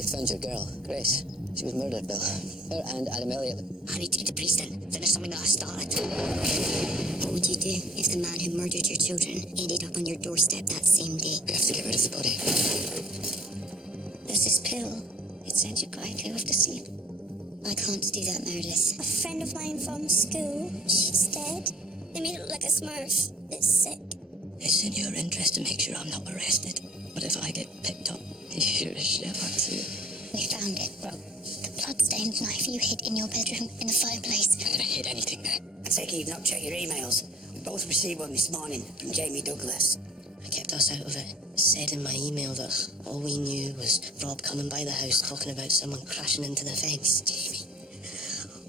They found your girl, Grace. She was murdered, Bill. Her and Adam Elliot. I need to get the priest in. Finish something that I started. What would you do if the man who murdered your children ended up on your doorstep that same day? We have to get rid of the body. There's this pill. It sends you quietly off to sleep. I can't do that, Meredith. A friend of mine from school, she's dead. They made it look like a smurf. It's sick. It's in your interest to make sure I'm not arrested. But if I get picked up, you sure as shit have to. We found it, bro. The blood-stained knife you hid in your bedroom in the fireplace. I didn't hit anything there. I take it you've not checked your emails. We both received one this morning from Jamie Douglas. I kept us out of it. Said in my email that all we knew was Rob coming by the house talking about someone crashing into the fence. Jamie,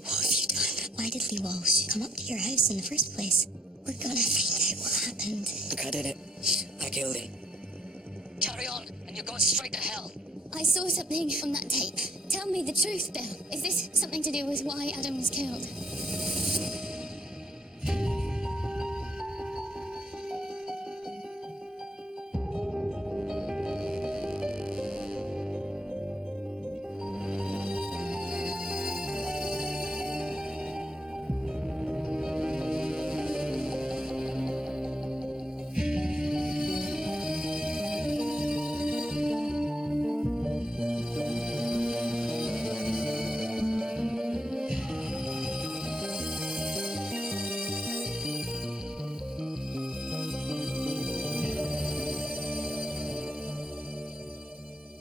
what have you done? Why did Lee Walsh come up to your house in the first place? We're gonna find out what happened. Look, I did it. I killed him. Carry on, and you're going straight to hell. I saw something on that tape. Tell me the truth, Bill. Is this something to do with why Adam was killed?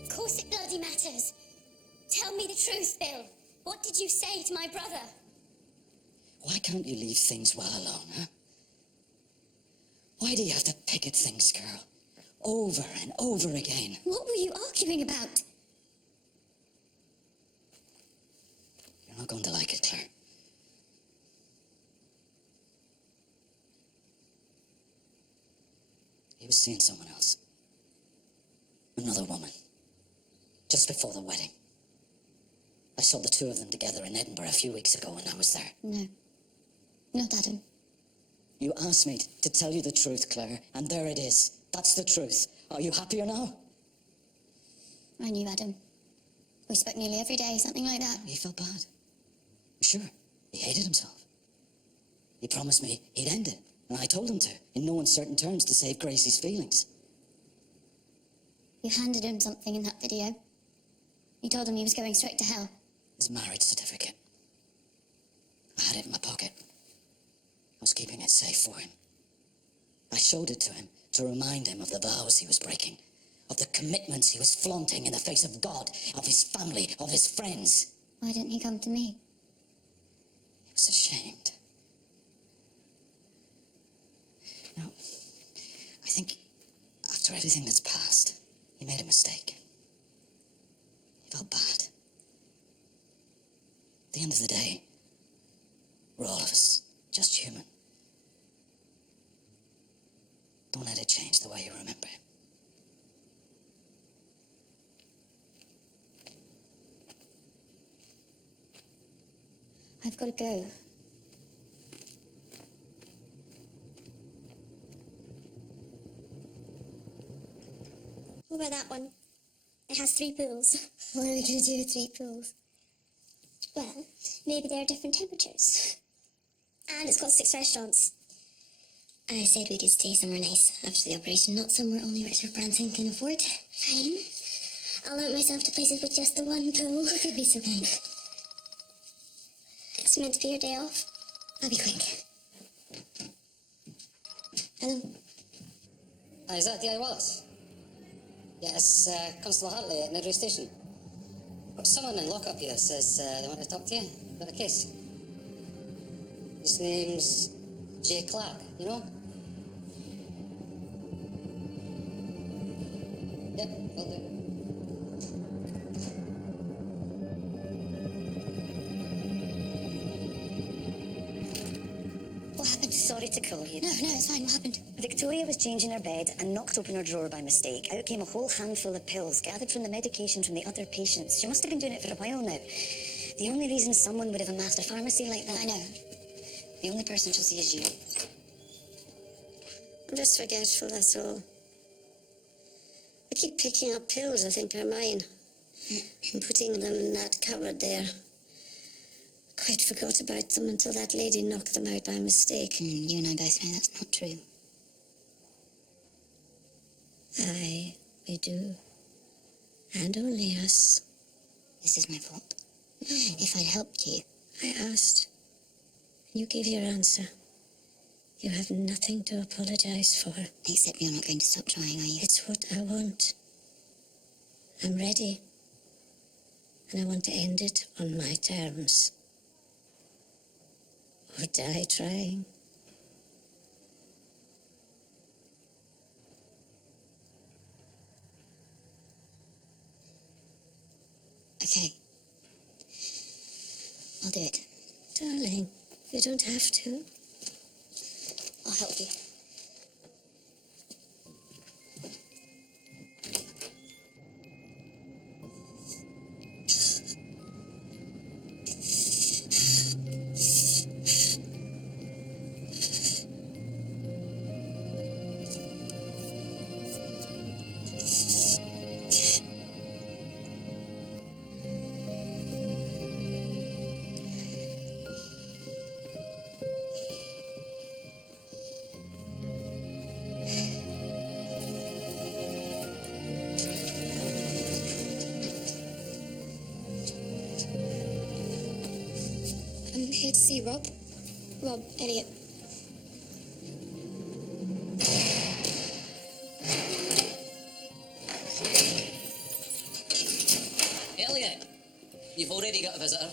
Of course it bloody matters. Tell me the truth, Bill. What did you say to my brother? Why can't you leave things well alone, huh? Why do you have to pick at things, girl? Over and over again. What were you arguing about? You're not going to like it, Claire. He was seeing someone else. Another woman. Just before the wedding. I saw the two of them together in Edinburgh a few weeks ago when I was there. No. Not Adam. You asked me to tell you the truth, Claire, and there it is. That's the truth. Are you happier now? I knew Adam. We spoke nearly every day, something like that. He felt bad. Sure, he hated himself. He promised me he'd end it, and I told him to, in no uncertain terms, to save Gracie's feelings. You handed him something in that video. You told him he was going straight to hell. His marriage certificate. I had it in my pocket. I was keeping it safe for him. I showed it to him to remind him of the vows he was breaking, of the commitments he was flaunting in the face of God, of his family, of his friends. Why didn't he come to me? He was ashamed. Now, I think after everything that's passed, he made a mistake. He felt bad. At the end of the day, we're all of us just human. Don't let it change the way you remember him. I've got to go. What about that one? It has 3 pools. What are we going to do with 3 pools? Well, maybe there are different temperatures. And it's got 6 restaurants. I said we could stay somewhere nice after the operation, not somewhere only Richard Branson can afford. Fine. I'll limit myself to places with just the 1 pool. Who could be so kind? It's meant to be your day off. I'll be quick. Hello? Is that D.I. Wallace? Yeah, it's Constable Hartley at Nedry Station. Got someone in lockup here says they want to talk to you about a case. His name's J. Clark, you know? Yep, will do. What happened? Sorry to call you. No, it's fine. What happened? Victoria was changing her bed and knocked open her drawer by mistake. Out came a whole handful of pills gathered from the medication from the other patients. She must have been doing it for a while now. The only reason someone would have amassed a pharmacy like that... I know. The only person she'll see is you. I'm just forgetful, that's all. I keep picking up pills I think are mine. and putting them in that cupboard there. Quite forgot about them until that lady knocked them out by mistake. You and I both know that's not true. Aye, we do. And only us. This is my fault. If I'd helped you... I asked. And you gave your answer. You have nothing to apologize for. Except you're not going to stop trying, are you? It's what I want. I'm ready. And I want to end it on my terms. Or die trying. Okay. I'll do it. Darling, you don't have to. I'll help you. I'm here to see Rob. Rob Elliot. Elliot, you've already got a visitor.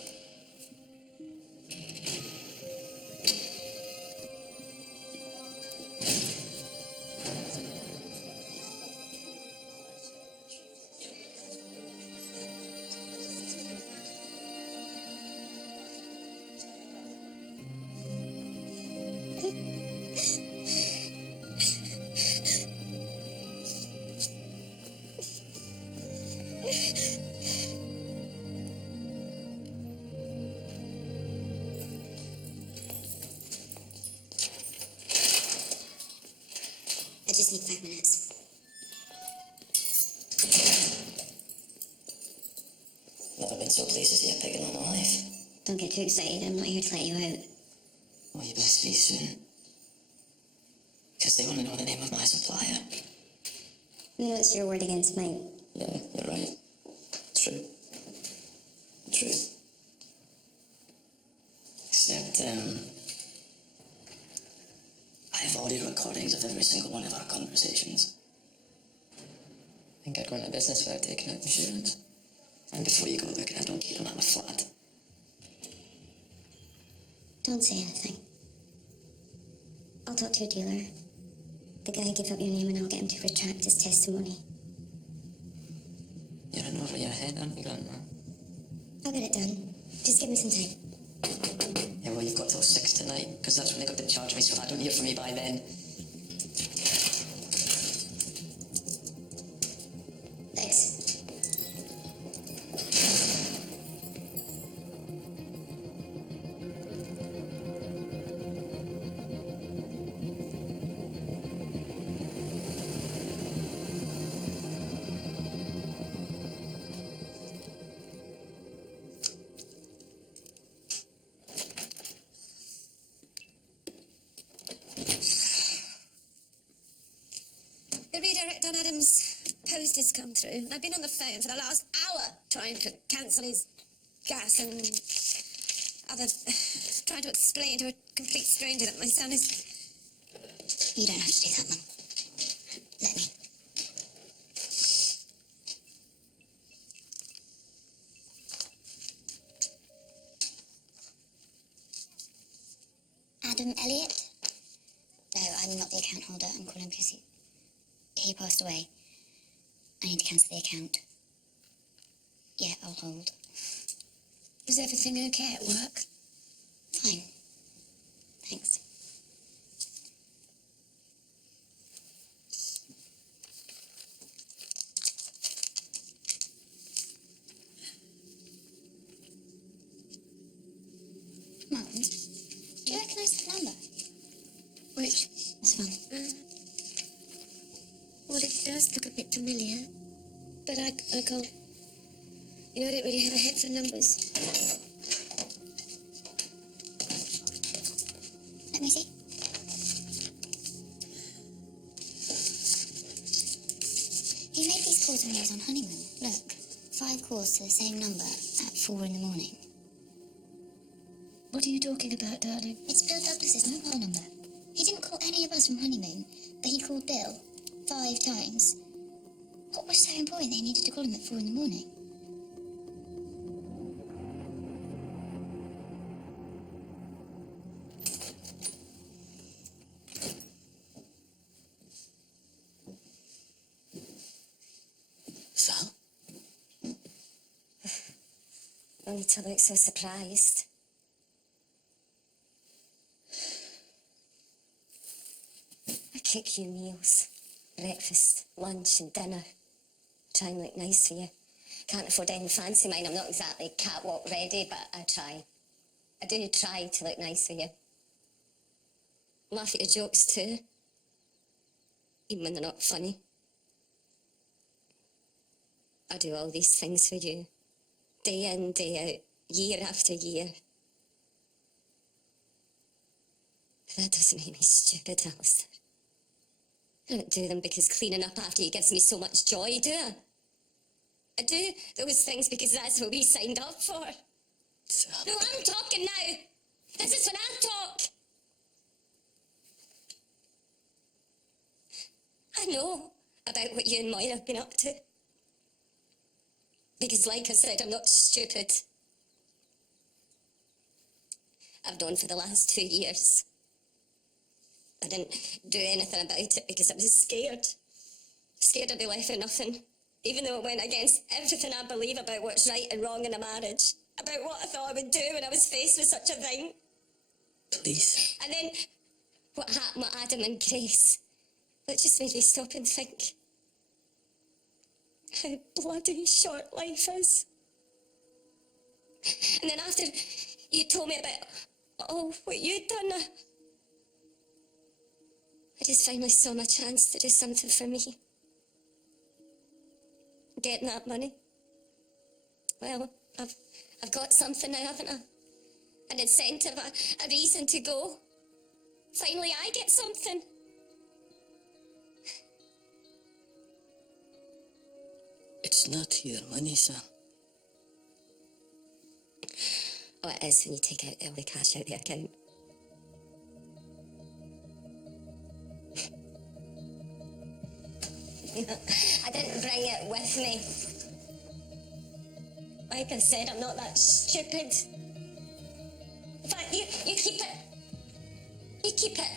I just need 5 minutes. Never been so pleased to see a pig in my life. Don't get too excited. I'm not here to let you out. Well, you best be soon. Because they want to know the name of my supplier. You know it's your word against mine. Yeah, you're right. True. True. Except, I have audio recordings of every single one of our conversations. I think I'd go into business without taking out insurance. And before you go looking, I don't keep them at my flat. Don't say anything. I'll talk to your dealer. The guy gave up your name and I'll get him to retract his testimony. You're in over your head, aren't you, Grandma? I'll get it done. Just give me some time. Yeah, well, you've got till 6 tonight, because that's when they got to charge me, so if I don't hear from me by then. Thanks. The redirect on Adam's post has come through. I've been on the phone for the last hour trying to cancel his gas and other... trying to explain to a complete stranger that my son is... You don't have to do that, Mum. Let me. Adam Elliot? No, I'm not the account holder. I'm calling because he passed away. I need to cancel the account. Yeah, I'll hold. Is everything okay at work? Fine. Thanks. Mum, do you recognise the number? Which? This one. Well, it does look a bit familiar. But I can't... You know, I don't really have a head for numbers. Let me see. You make these calls when he was on honeymoon. Look, 5 calls to the same number at 4 in the morning. What are you talking about, darling? It's Bill Douglas's mobile number. He didn't call any of us from honeymoon, but he called Bill 5 times. What was so important they needed to call him at 4 in the morning? Sal? No need to look so surprised. I cook you meals. Breakfast, lunch and dinner. Try and look nice for you. Can't afford any fancy mine. I'm not exactly catwalk ready, but I try. I do try to look nice for you. Laugh at your jokes too. Even when they're not funny. I do all these things for you. Day in, day out. Year after year. But that doesn't make me stupid, Alistair. I don't do them because cleaning up after you gives me so much joy, do I? I do those things because that's what we signed up for. Sal. No, I'm talking now. This is when I talk. I know about what you and Moira have been up to. Because like I said, I'm not stupid. I've known for the last 2 years. I didn't do anything about it because I was scared. Scared I'd be left with nothing. Even though it went against everything I believe about what's right and wrong in a marriage. About what I thought I would do when I was faced with such a thing. Please. And then what happened with Adam and Grace. That just made me stop and think. How bloody short life is. And then after you told me about what you'd done, I just finally saw my chance to do something for me. Getting that money. Well, I've got something now, haven't I? An incentive, a reason to go. Finally, I get something. It's not your money, Sal. Oh, it is when you take out all the cash out the account. I didn't bring it with me. Like I said, I'm not that stupid. In fact, you keep it. You keep it.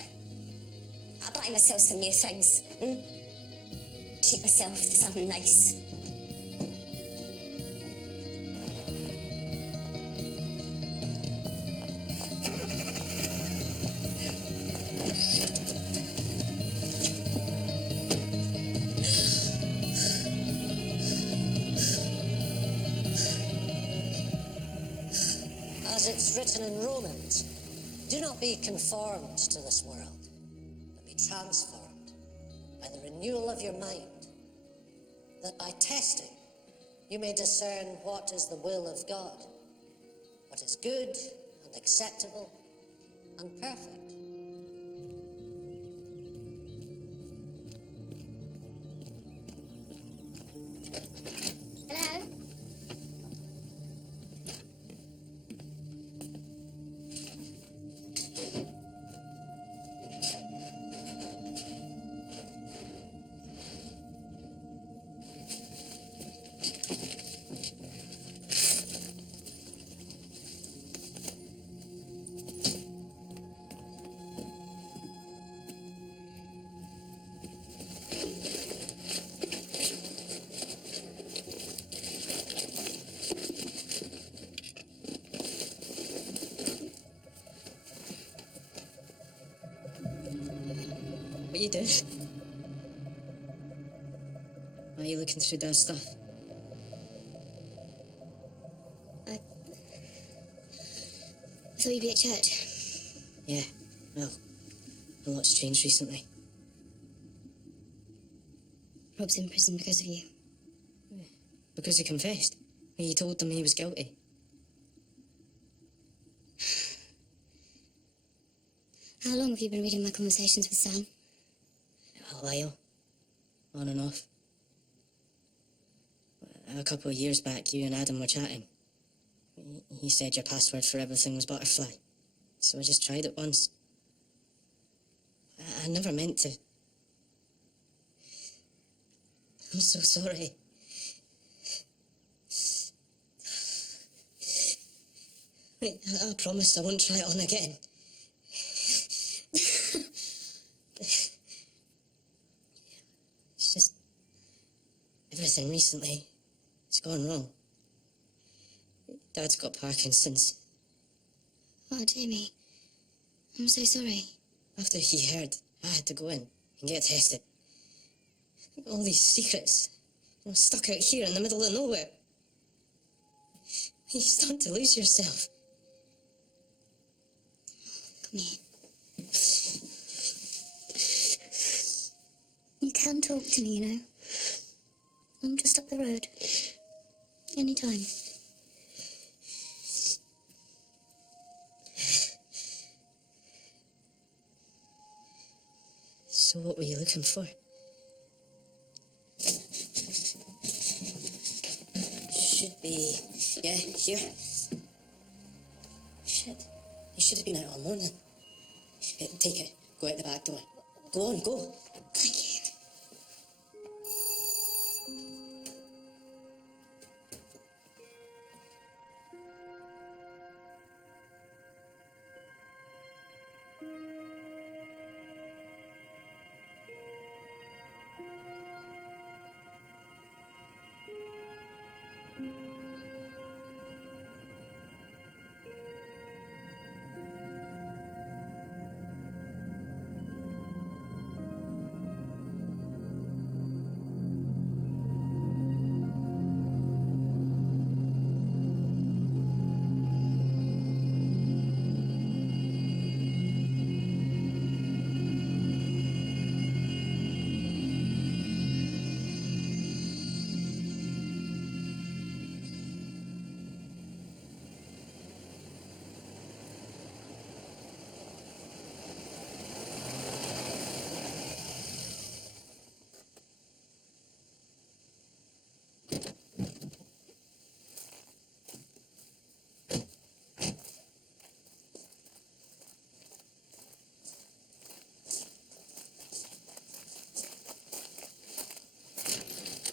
I'll buy myself some new things. Treat myself to something nice. As it's written in Romans, do not be conformed to this world, but be transformed by the renewal of your mind, that by testing you may discern what is the will of God, what is good and acceptable and perfect. Hello? What you doing? Why are you looking through their stuff? I thought you'd be at church. Yeah, well, a lot's changed recently. Rob's in prison because of you. Because he confessed. You told them he was guilty. How long have you been reading my conversations with Sam? A while. On and off. A couple of years back, you and Adam were chatting. He said your password for everything was butterfly. So I just tried it once. I never meant to. I'm so sorry. I promise I won't try it on again. It's just... everything recently, it's gone wrong. Dad's got Parkinson's. Oh, Jamie. I'm so sorry. After he heard, I had to go in and get tested. All these secrets, stuck out here in the middle of nowhere. You start to lose yourself. Come here. You can talk to me, you know. I'm just up the road. Anytime. So what were you looking for? Should be... yeah, here. Shit. You should have been out all morning. Take it. Go out the back door. Go on, go. Thank you.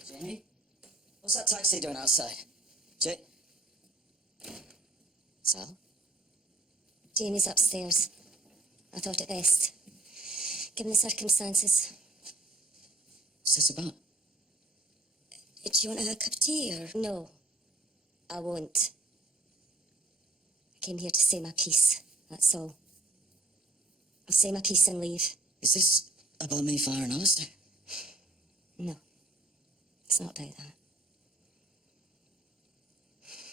Jamie? What's that taxi doing outside? Sal? Jamie's upstairs. I thought it best. Given the circumstances. What's this about? Do you want to have a cup of tea or? No, I won't. I came here to say my piece, that's all. I'll say my piece and leave. Is this about me firing Alistair? No, it's not about that.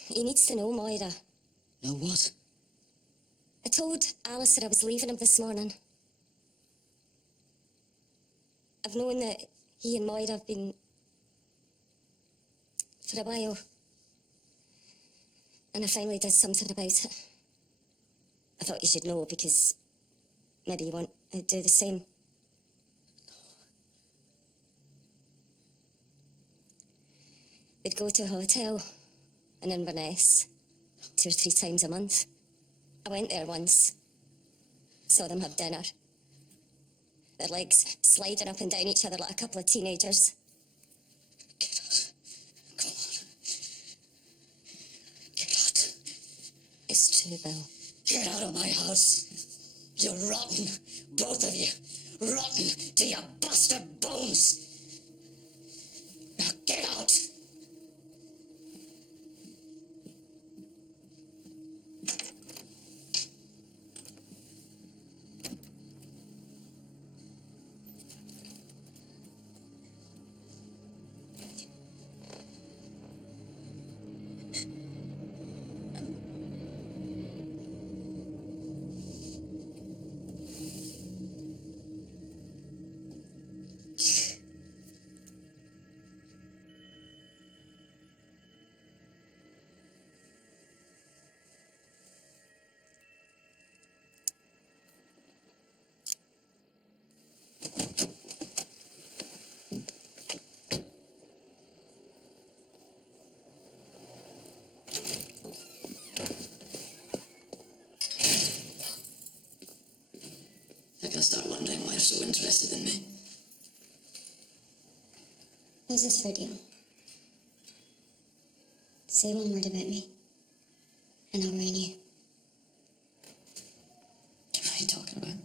He needs to know, Moira. No what? I told Alistair I was leaving him this morning. I've known that he and Moira have been for a while. And I finally did something about it. I thought you should know because maybe you want to do the same. We'd go to a hotel in Inverness 2 or 3 times a month. I went there once, saw them have dinner. Their legs sliding up and down each other like a couple of teenagers. Get out. Come on. Get out. It's true, Bill. Get out of my house. You're rotten, both of you. Rotten to your bastard bones. Now get out. start wondering why you're so interested in me. How's this for a deal? Say one word about me, and I'll ruin you. What are you talking about?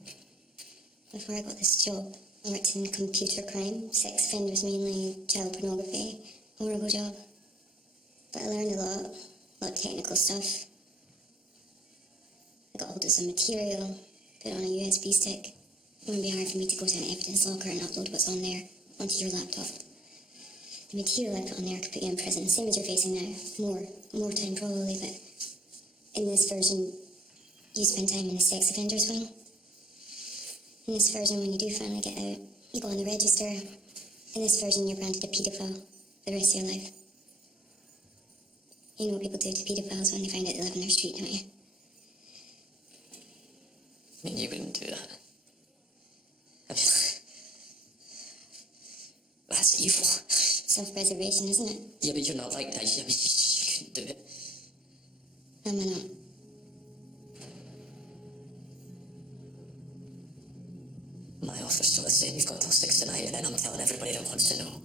Before I got this job, I worked in computer crime, sex offenders mainly, child pornography. Horrible job. But I learned a lot of technical stuff. I got hold of some material, put it on a USB stick. It wouldn't be hard for me to go to an evidence locker and upload what's on there onto your laptop. The material I put on there could put you in prison, same as you're facing now. More time probably, but in this version, you spend time in the sex offenders wing. In this version, when you do finally get out, you go on the register. In this version, you're branded a paedophile for the rest of your life. You know what people do to paedophiles when they find out they live on their street, don't you? I mean, you wouldn't do that. I mean, that's evil. Self-preservation, isn't it? Yeah, but you're not like that. I mean, you couldn't do it. Am I not? My offer's still the same. You've got till 6 tonight, and then I'm telling everybody that wants to know.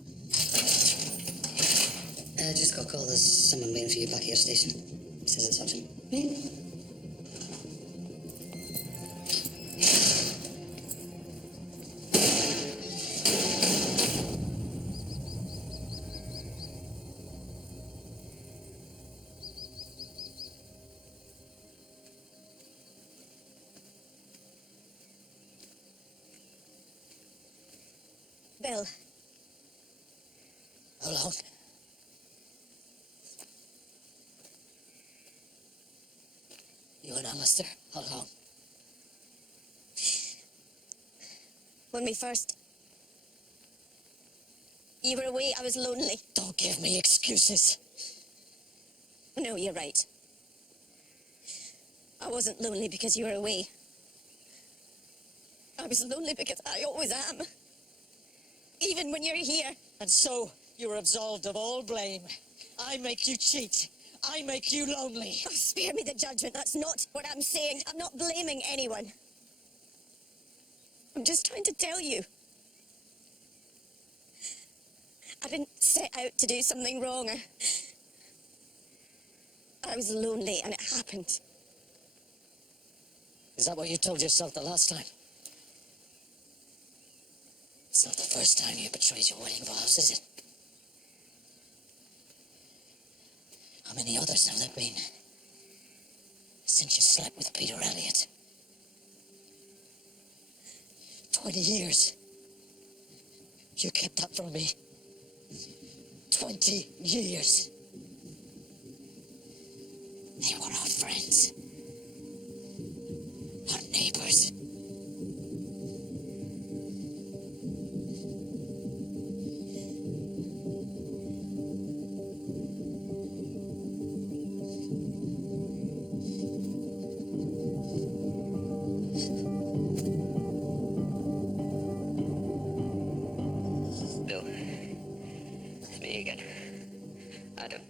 Just got a call. There's someone waiting for you back at your station. Says it's urgent. Right? Bill, How long? You and Alistair? How long? when we first... You were away, I was lonely. Don't give me excuses. No, you're right. I wasn't lonely because you were away. I was lonely because I always am. Even when you're here. And so you are absolved of all blame. I make you cheat. I make you lonely. Oh, spare me the judgment. That's not what I'm saying. I'm not blaming anyone. I'm just trying to tell you. I didn't set out to do something wrong. I was lonely and it happened. Is that what you told yourself the last time? It's not the first time you betrayed your wedding vows, is it? How many others have there been? Since you slept with Peter Elliott? 20 years. You kept that from me. 20 years. They were our friends. Our neighbors. Bill, it's me again. Adam.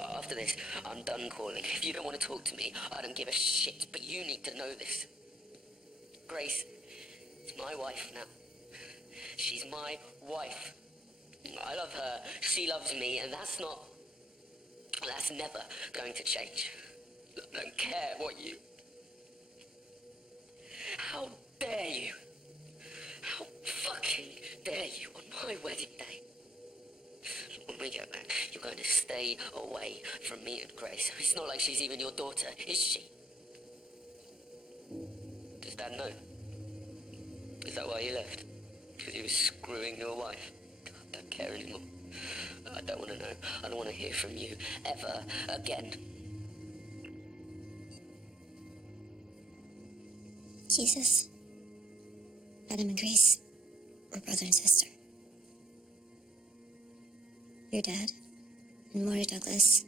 After this, I'm done calling. If you don't want to talk to me, I don't give a shit, but you need to know this. Grace is my wife now. She's my wife. I love her, she loves me, and that's never going to change. I don't care what you... How dare you? How fucking dare you on my wedding day? When we get back, you're going to stay away from me and Grace. It's not like she's even your daughter, is she? Does Dad know? Is that why he left? Because he was screwing your wife? I don't care anymore. I don't want to know. I don't want to hear from you ever again. Jesus, Adam and Grace were brother and sister. Your dad and Maury Douglas.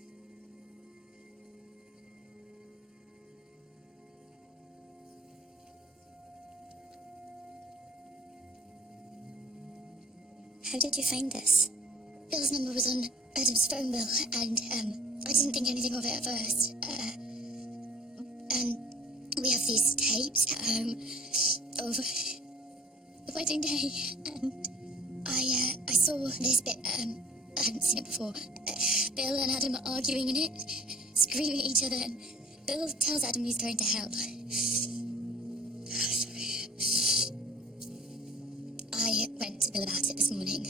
How did you find this? Bill's number was on Adam's phone bill, and I didn't think anything of it at first. And we have these tapes at home of the wedding day, and I saw this bit. I hadn't seen it before. Bill and Adam are arguing in it, screaming at each other, and Bill tells Adam he's going to hell. I went to Bill about it this morning.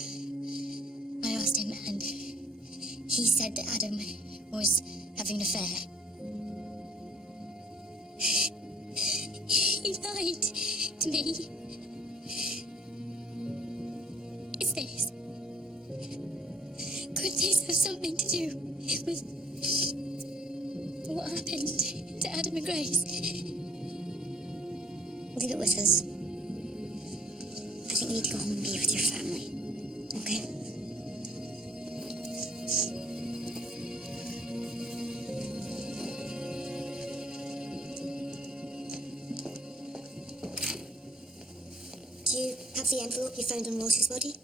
I asked him, and he said that Adam was having an affair. He lied to me. Is this? Could this have something to do with what happened to Adam and Grace? Leave it with us. I think you need to go home and be with your family. Okay? Do you have the envelope you found on Rose's body?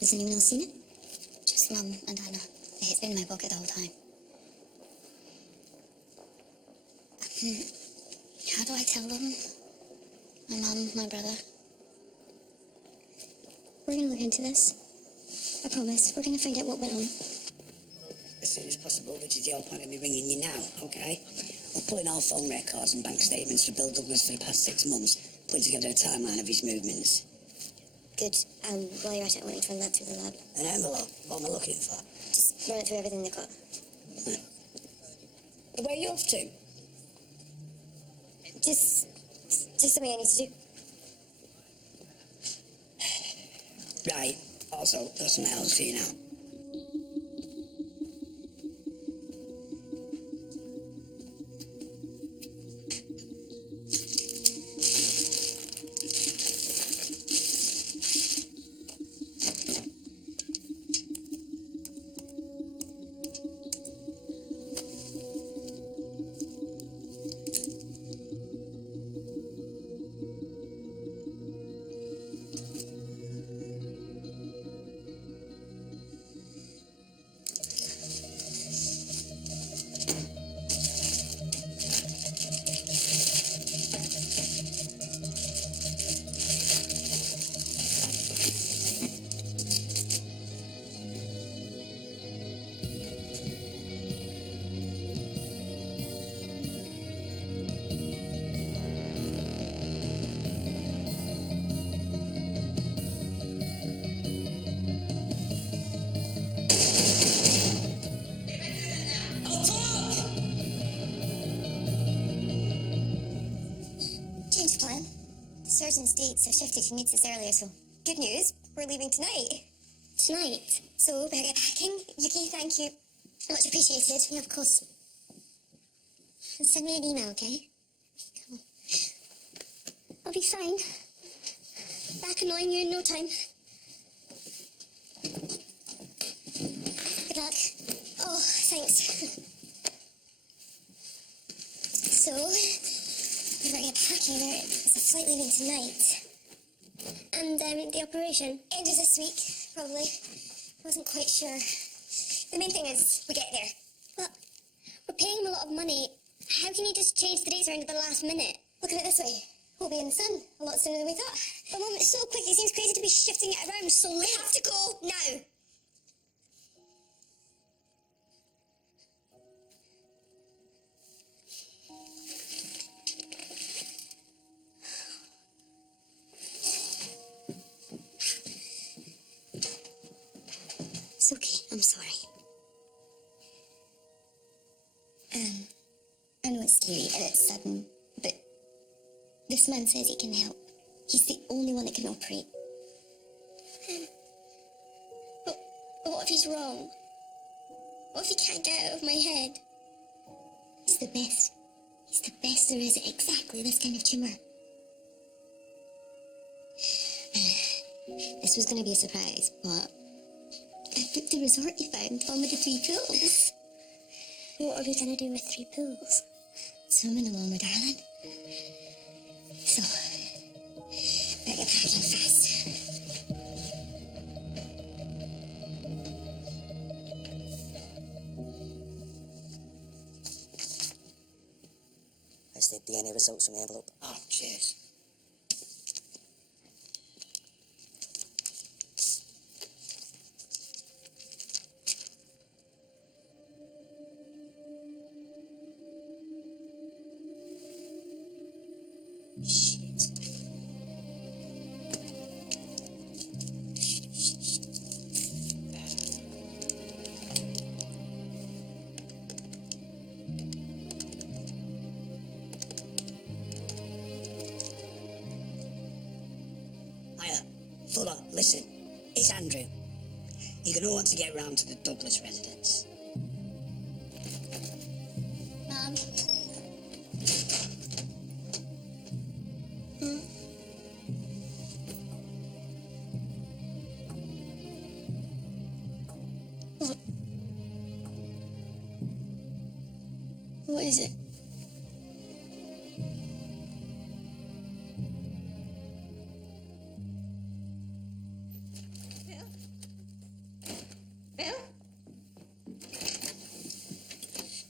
Has anyone else seen it? Just Mum and Anna. It's been in my pocket the whole time. How do I tell them? My mum, my brother. We're gonna look into this. I promise. We're gonna find out what went on. As soon as possible, which is the whole point of me ringing you now, okay? We're pulling all phone records and bank statements for Bill Douglas for the past 6 months, putting together a timeline of his movements. Good. While you're at it, I want you to run that through the lab. An envelope? What am I looking for? Just run it through everything they've got. Where are you off to? Just something I need to do. Right. Also, got something else for you now. Change of plan. The surgeon's dates have shifted. He needs us earlier, so good news. We're leaving tonight. Tonight? So, better get packing. Yuki, thank you. Much appreciated. Yeah, of course. Send me an email, okay? Come on. I'll be fine. Back annoying you in no time. Good luck. Oh, thanks. So, we better get packing. There's a flight leaving tonight. And the operation? End of this week, probably. I wasn't quite sure. The main thing is we get there. But we're paying him a lot of money. How can he just change the dates around at the last minute? Look at it this way. We'll be in the sun a lot sooner than we thought. But Mum, it's so quick. It seems crazy to be shifting it around so late. We have to go now. It's okay. I'm sorry. I know it's scary and it's sudden, but this man says he can help. He's the only one that can operate. But what if he's wrong? What if he can't get out of my head? He's the best. He's the best there is at exactly this kind of tumour. This was going to be a surprise, but I booked the resort you found, one with the 3 pools. What are we going to do with 3 pools? Swim in alone, my darling. So, better get packing fast. DNA results from the envelope. Oh, cheers. Hiya, Fuller, listen. It's Andrew. You're gonna want to get round to the Douglas residence. Mum? What is it? Bill?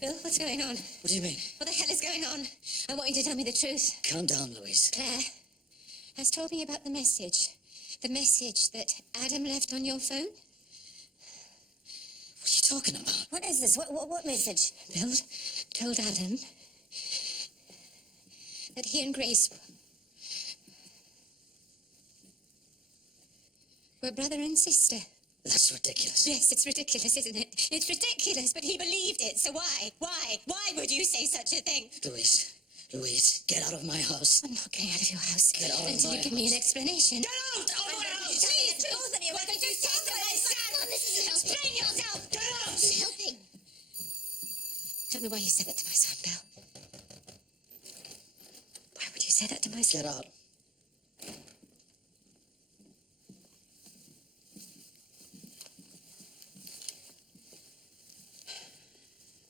Bill, what's going on? What do you mean? What the hell is going on? I want you to tell me the truth. Calm down, Louise. Claire has told me about the message. The message that Adam left on your phone. What are you talking about? What is this? What message? Bill told Adam that he and Grace were brother and sister. That's ridiculous. Yes, it's ridiculous, isn't it? It's ridiculous, but he believed it, so why? Why would you say such a thing? Louise, get out of my house. I'm not getting out of your house Get out of until my you give me an house. explanation. Get out of my house! Please, both of you, what did you say to my son? This isn't helping. Explain yourself! Get out! This isn't helping. Tell me why you said that to my son, Bill. Why would you say that to my son? Get out.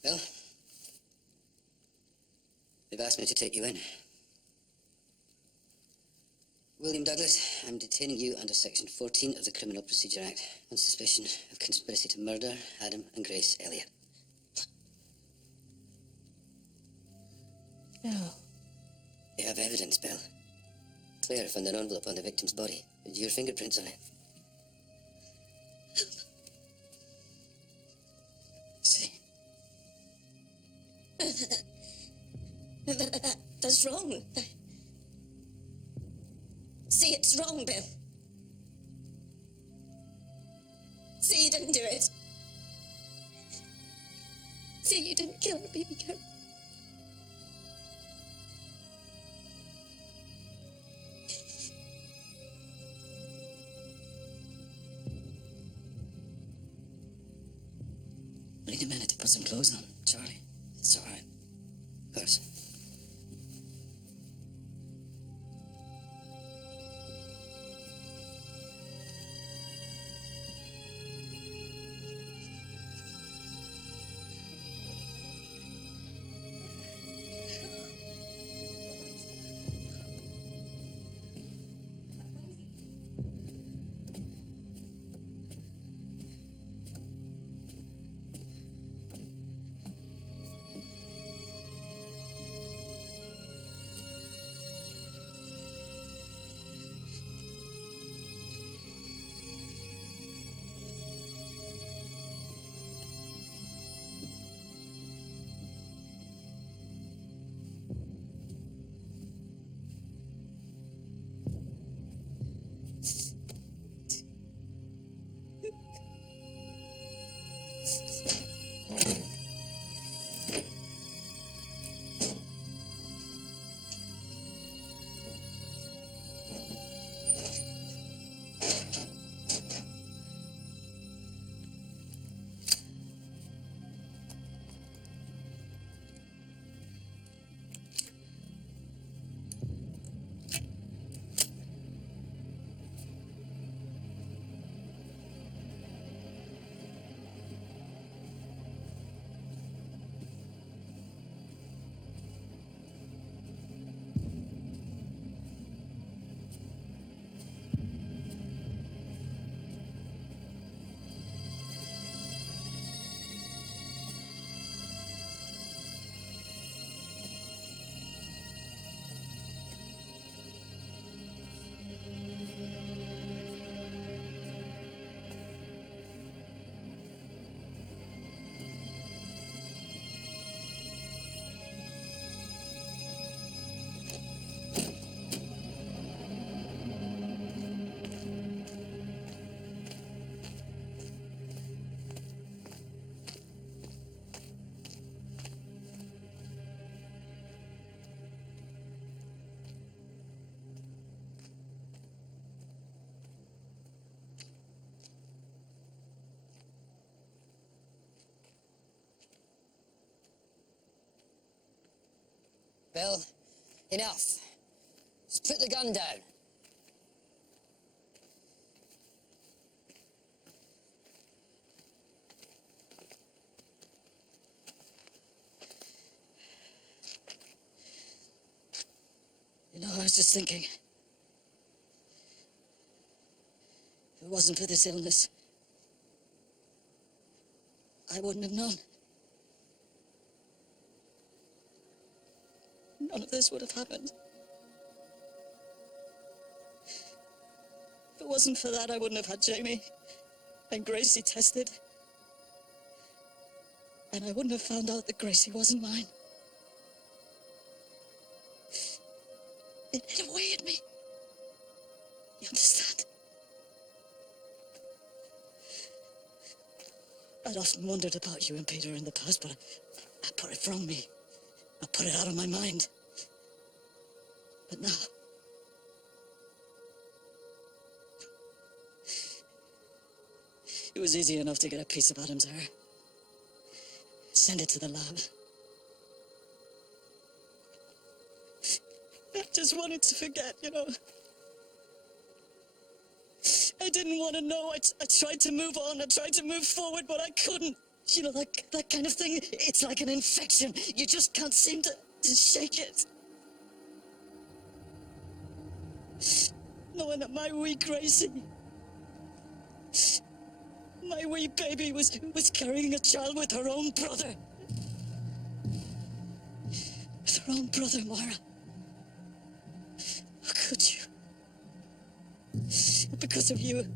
Bill? They've asked me to take you in. William Douglas, I'm detaining you under Section 14 of the Criminal Procedure Act on suspicion of conspiracy to murder Adam and Grace Elliott. No. You have evidence, Bill. Claire found an envelope on the victim's body with your fingerprints on it. See? That's wrong. See, it's wrong, Bill. See, you didn't do it. See, you didn't kill the baby girl. I need a minute to put some clothes on, Charlie. It's all right. Of course. Bill. Enough. Just put the gun down. You know, I was just thinking. If it wasn't for this illness, I wouldn't have known. None of this would have happened. If it wasn't for that, I wouldn't have had Jamie and Gracie tested. And I wouldn't have found out that Gracie wasn't mine. It ate away at me. You understand? I'd often wondered about you and Peter in the past, but I put it from me. I put it out of my mind. But now... it was easy enough to get a piece of Adam's hair. Send it to the lab. I just wanted to forget, you know. I didn't want to know. I tried to move on. I tried to move forward, but I couldn't. You know, that kind of thing. It's like an infection. You just can't seem to shake it. Knowing that my wee Gracie, my wee baby was carrying a child with her own brother. With her own brother, Moira. How could you? Because of you,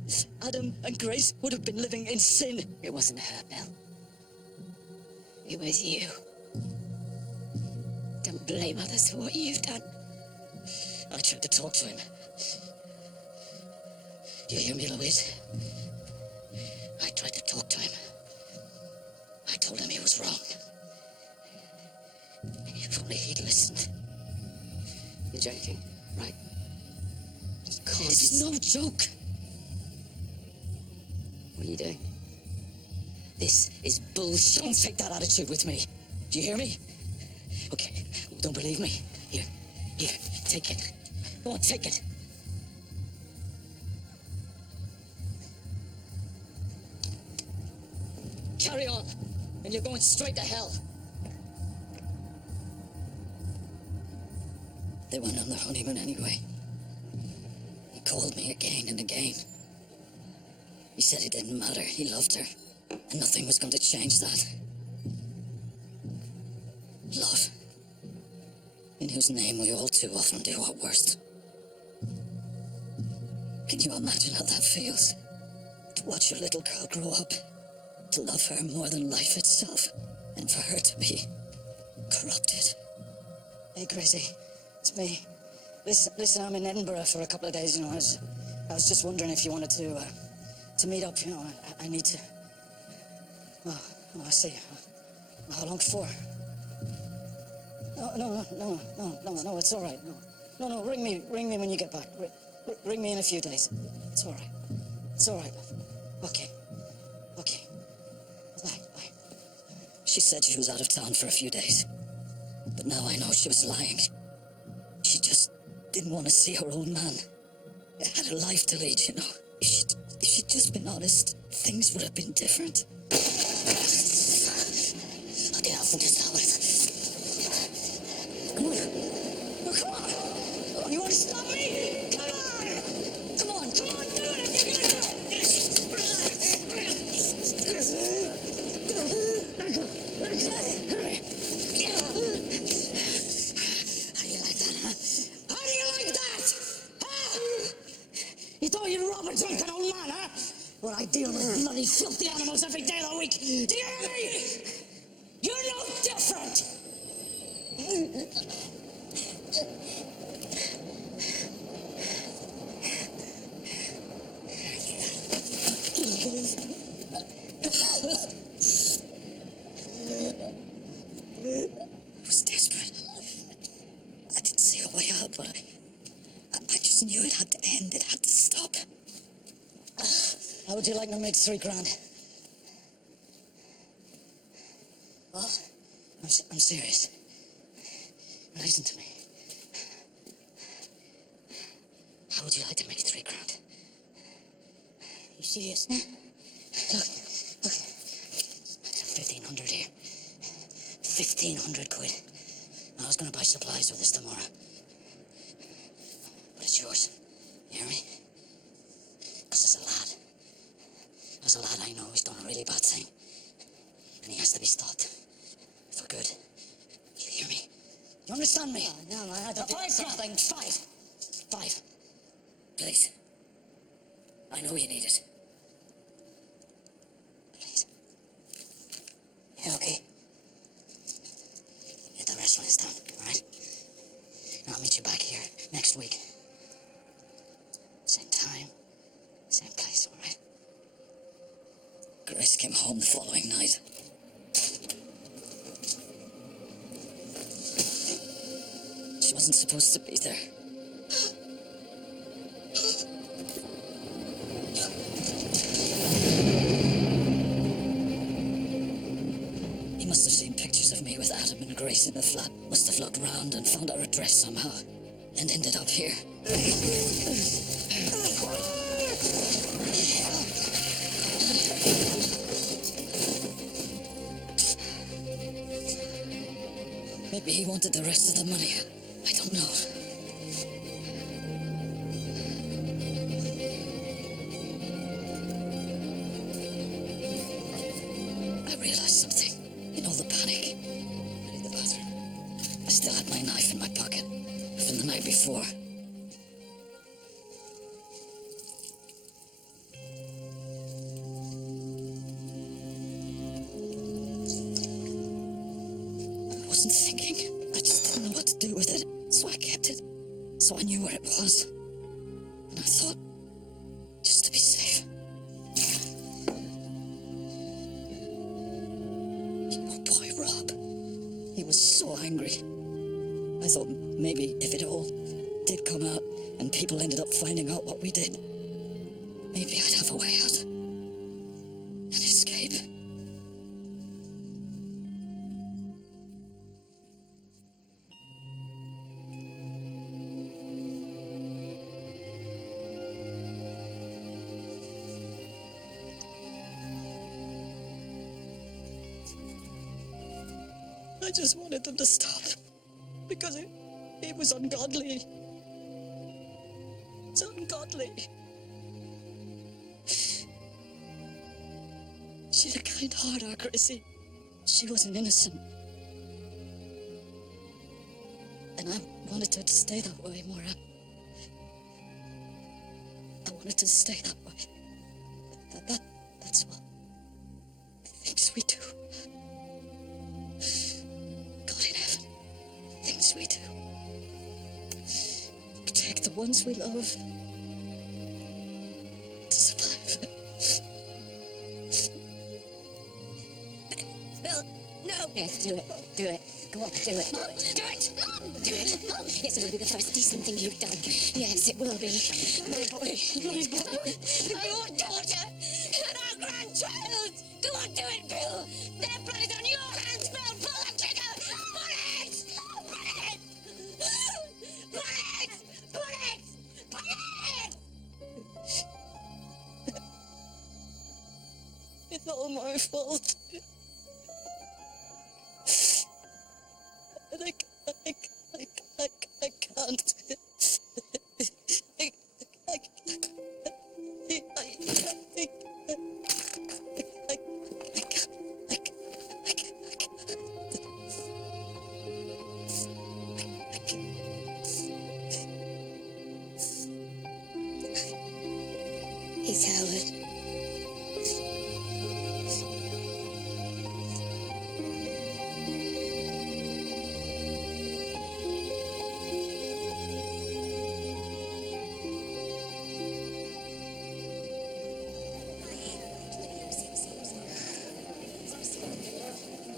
Adam and Grace would have been living in sin. It wasn't her, Bill. It was you. Don't blame others for what you've done. I tried to talk to him. You hear me, Louise? I tried to talk to him. I told him he was wrong. If only he'd listened. You're joking, right? It's no joke. What are you doing? This is bullshit. Don't take that attitude with me. Do you hear me? Okay, don't believe me? Here, take it. Go on, take it. Carry on, and you're going straight to hell. They went on their honeymoon anyway. He called me again and again. He said it didn't matter. He loved her. And nothing was going to change that. Love. In whose name we all too often do our worst. Can you imagine how that feels? To watch your little girl grow up. To love her more than life itself. And for her to be corrupted. Hey, Gracie. It's me. Listen, I'm in Edinburgh for a couple of days, you know. I was just wondering if you wanted to meet up, you know. I need to... Oh, I see. How long for? No, it's all right. No, ring me when you get back. Ring me in a few days. It's all right. It's all right, love. Okay. Bye. She said she was out of town for a few days. But now I know she was lying. She just didn't want to see her old man. It had a life to lead, you know. If she'd just been honest, things would have been different. I'll get out from this now with. Come on. Oh, come on. Oh, you want to stop me? Come on. Do it. You're gonna do it. How do you like that, huh? How do you like that? Huh? You thought you'd rob a drunken old man, huh? Well, I deal with bloody filthy animals every day of the week. Do you hear me? You're no different. I was desperate. I didn't see a way out, but I just knew it had to end. It had to stop. How would you like to make $3,000? Well, I'm serious. Listen to me. How would you like to make 3 grand? You serious? Look. 1,500 here. 1,500 quid. I was gonna buy supplies with this tomorrow. But it's yours. You hear me? Because there's a lad I know who's done a really bad thing. And he has to be stopped. For good. You hear me? You understand me? Oh, no, man, I don't Five think grand. something. 5. Please. I know you need it. Please. You okay? Get the rest when it's done, alright? And I'll meet you back here next week. Same time, same place, alright? Grace came home the following night. She wasn't supposed to be there. He must have seen pictures of me with Adam and Grace in the flat. Must have looked round and found our address somehow. And ended up here. Maybe he wanted the rest of the money. I don't know. I realized something. In all the panic. In the bathroom. I still had my knife in my pocket. From the night before. I wasn't thinking. I just didn't know what to do with it. So I kept it. So I knew where it was. And I thought, just to be safe. Poor boy Rob. He was so angry. I thought maybe if it all did come out and people ended up finding out what we did, maybe I'd have a way out. An escape. I just wanted them to stop. Because it was ungodly. It's ungodly. She had a kind heart, our Gracie. She wasn't innocent. And I wanted her to stay that way, Maura. I wanted to stay that way. That's all. Things we do. God in heaven. Things we do. Protect the ones we love. To survive. Bill, no! Yes, do it. Do it. Go on, do it. Mom, do it! Mom, do it! Mom. Yes, it will be the first decent thing you've done. Yes, it will be. My boy. My boy. Our daughter and our grandchild! Go on, do it, Bill! Their blood is on your hands, Bill! Pull the trigger! Pull it! Pull it! Pull it! Pull it! Pull it! It's all my fault. And I can't. He's Howard.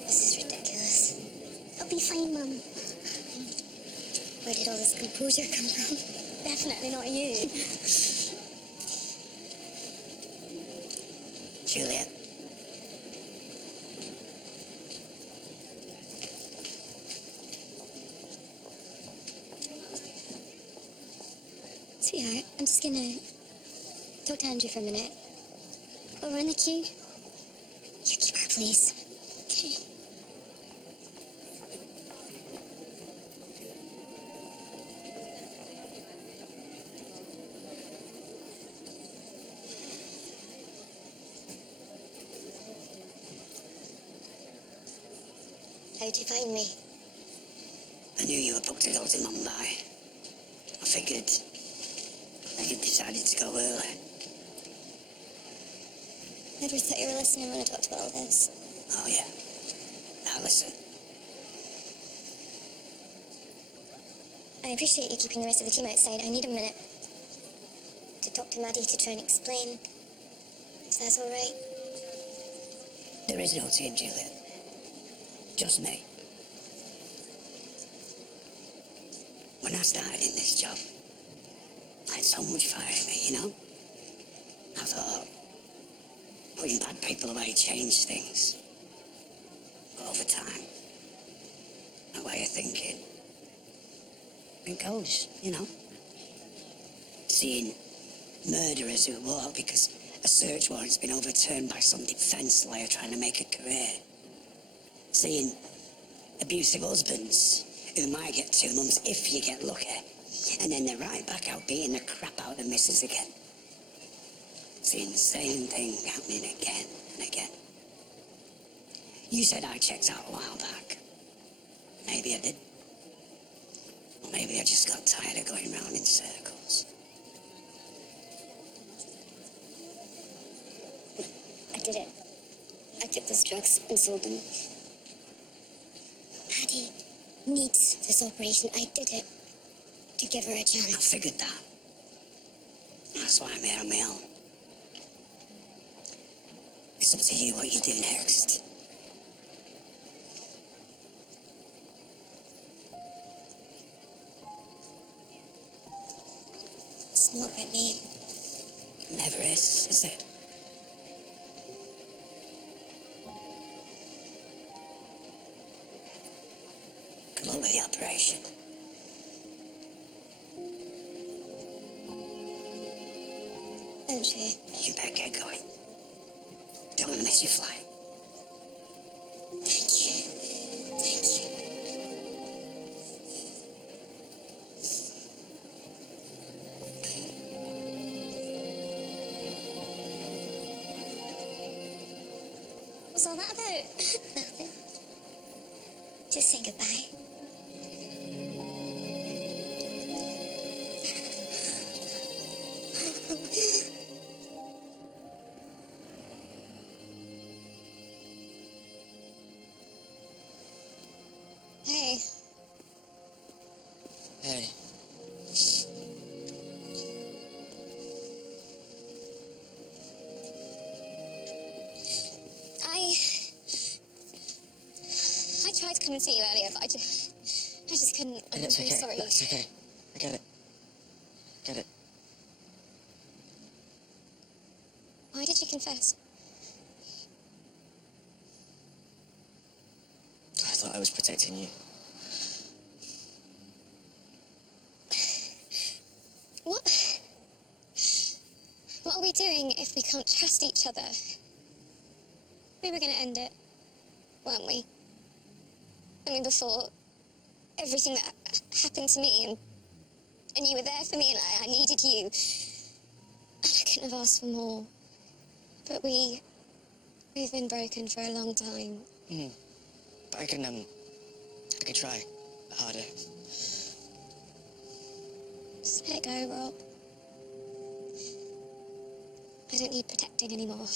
This is ridiculous. I'll be fine, Mum. Where did all this composure come from? Definitely not you. Juliet. Sweetheart, I'm just gonna talk to Andrew for a minute. Over in the queue. You keep her, please. Okay. How'd you find me? I knew you were booked to go to Mumbai. I figured that you decided to go early. Edward thought you were listening when I talked about all this. Oh, yeah. Now listen. I appreciate you keeping the rest of the team outside. I need a minute to talk to Maddie to try and explain. If that's all right. There is no team, Juliet. Just me. When I started in this job, I had so much fire in me, you know? I thought putting bad people away changed things. But over time, my way of thinking, it goes, you know? Seeing murderers who walk because a search warrant's been overturned by some defense lawyer trying to make a career. Seeing abusive husbands who might get 2 months if you get lucky, and then they're right back out beating the crap out of the missus again. Seeing the same thing happening again and again. You said I checked out a while back. Maybe I did. Or maybe I just got tired of going round in circles. I did it. I took those drugs and sold them. Maddie needs this operation. I did it to give her a I chance. figured that. That's why I'm here on my own. It's up to you what you do next. It's not about me. It never is it? Good luck with the operation. Andrew. You better get going. Don't want to miss your flight. Thank you. Thank you. What's all that about? Nothing. Just say goodbye. Hey. Hey. I tried to come and see you earlier, but I just couldn't. I'm It's very okay. sorry. It's okay. I get it. Get it. Why did you confess? I thought I was protecting you. What are we doing if we can't trust each other? We were gonna end it, weren't we? I mean, before everything that happened to me, and you were there for me, and I needed you. And I couldn't have asked for more. But we've been broken for a long time. But I can try harder. Just let it go, Rob. I don't need protecting anymore.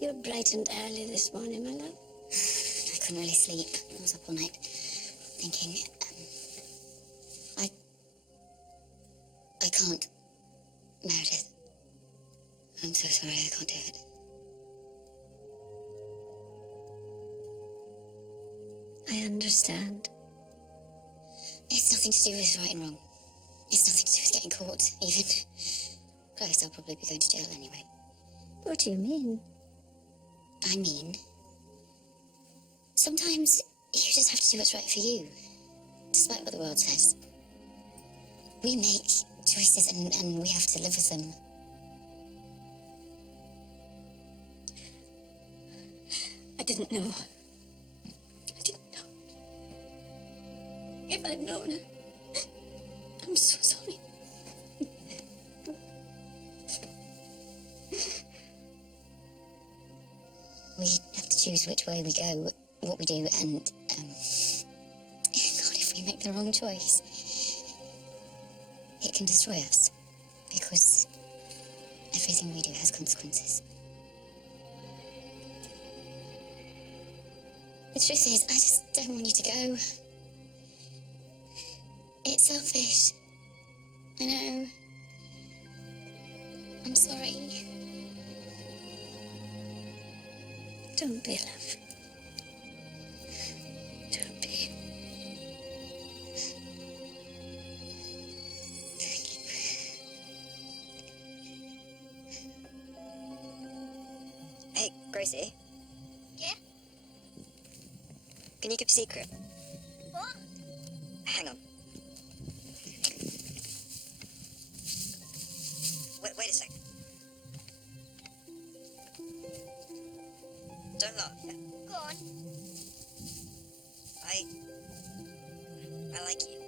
You were bright and early this morning, my love. I couldn't really sleep. I was up all night thinking. I can't. Meredith. I'm so sorry I can't do it. I understand. It's nothing to do with right and wrong. It's nothing to do with getting caught, even. Christ, I'll probably be going to jail anyway. What do you mean? I mean, sometimes you just have to do what's right for you, despite what the world says. We make choices and we have to live with them. I didn't know. I didn't know. If I'd known, I'm so sorry. We have to choose which way we go, what we do, and, God, if we make the wrong choice, it can destroy us, because everything we do has consequences. The truth is, I just don't want you to go. It's selfish. I know. I'm sorry. Don't be, love. Don't be. Hey, Gracie. Yeah? Can you keep a secret? What? Hang on. Wait a sec. Don't laugh, yeah? Go on. I like you.